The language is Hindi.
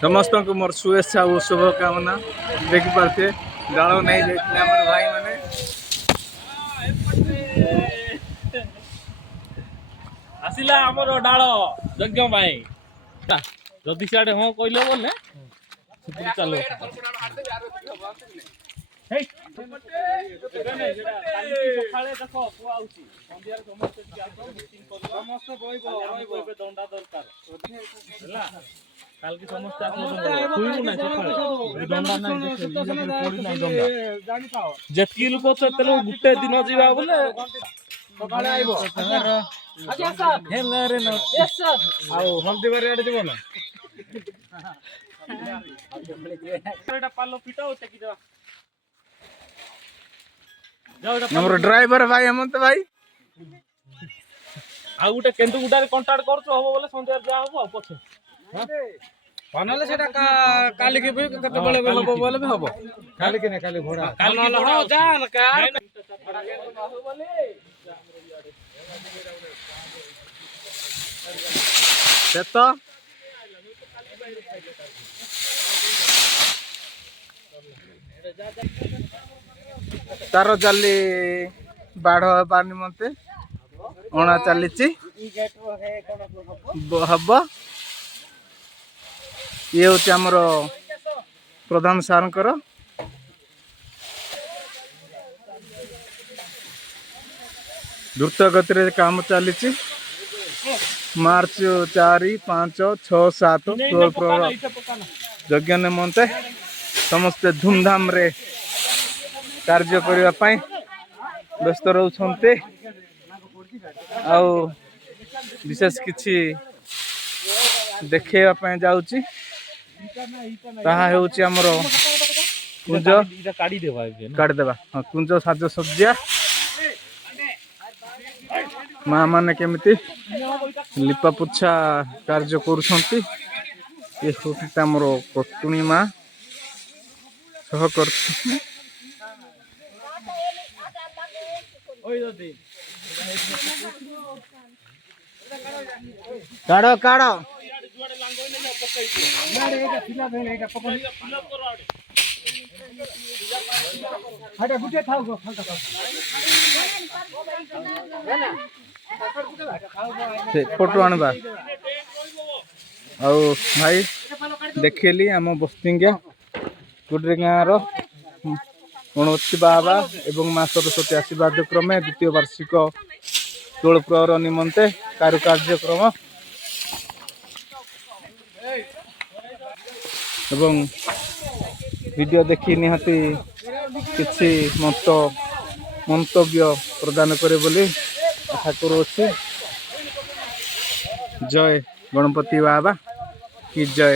समस्त को मोर शुभेच्छा और शुभकामना देखी पारे डाल नहीं जाते आम भाई मैंने आसिला हमर डाल यज्ञ भाई जदि सियाडे हाँ कहले बोले चलो जेतकी लोक गुटे दिन जीवा बोले हल्दी बारी आड़े जीवन हमर ड्राइवर भाई हेमंत भाई आ गुटे केंदु गुटारे कांटाक्ट करछो हबो बोले संध्या जा हबो पछे बनले सेटा काली के कते बेले हबो बोले भी हबो काली के ने काली घोड़ा काली घोड़ा जा न का सेतो तार जाली बाढ़ हबार निमंते अणा चली हम ये हूँ आमर प्रधान सार द्रुत गति काम चली मार्च 4, 5, 6, 7 यज्ञ निमंते समस्ते धूमधाम रे कार्य करने व्यस्त रोचते विशेष किछि देखा जाऊँगी आमर कुंज काढ़देवा हाँ कुंज साजसज्जा माँ मैंने केमिति लिपा पोछा कार्य करुछंती ये होमर कटुणी माँ सह कर काढ़ काढ़ फोटो आणवा आउ भाई देखली आम बस्तिंगिया गुडरे गाँव गणपति बाबा एवं माँ सरस्वती आशीर्वाद क्रमे द्वितीय वार्षिक तोल प्रहर निमंते कार्यक्रम एवं वीडियो देखी निहाती किछि मंतव्य प्रदान करे बोली आशा करुछि। जय गणपति बाबा की जय।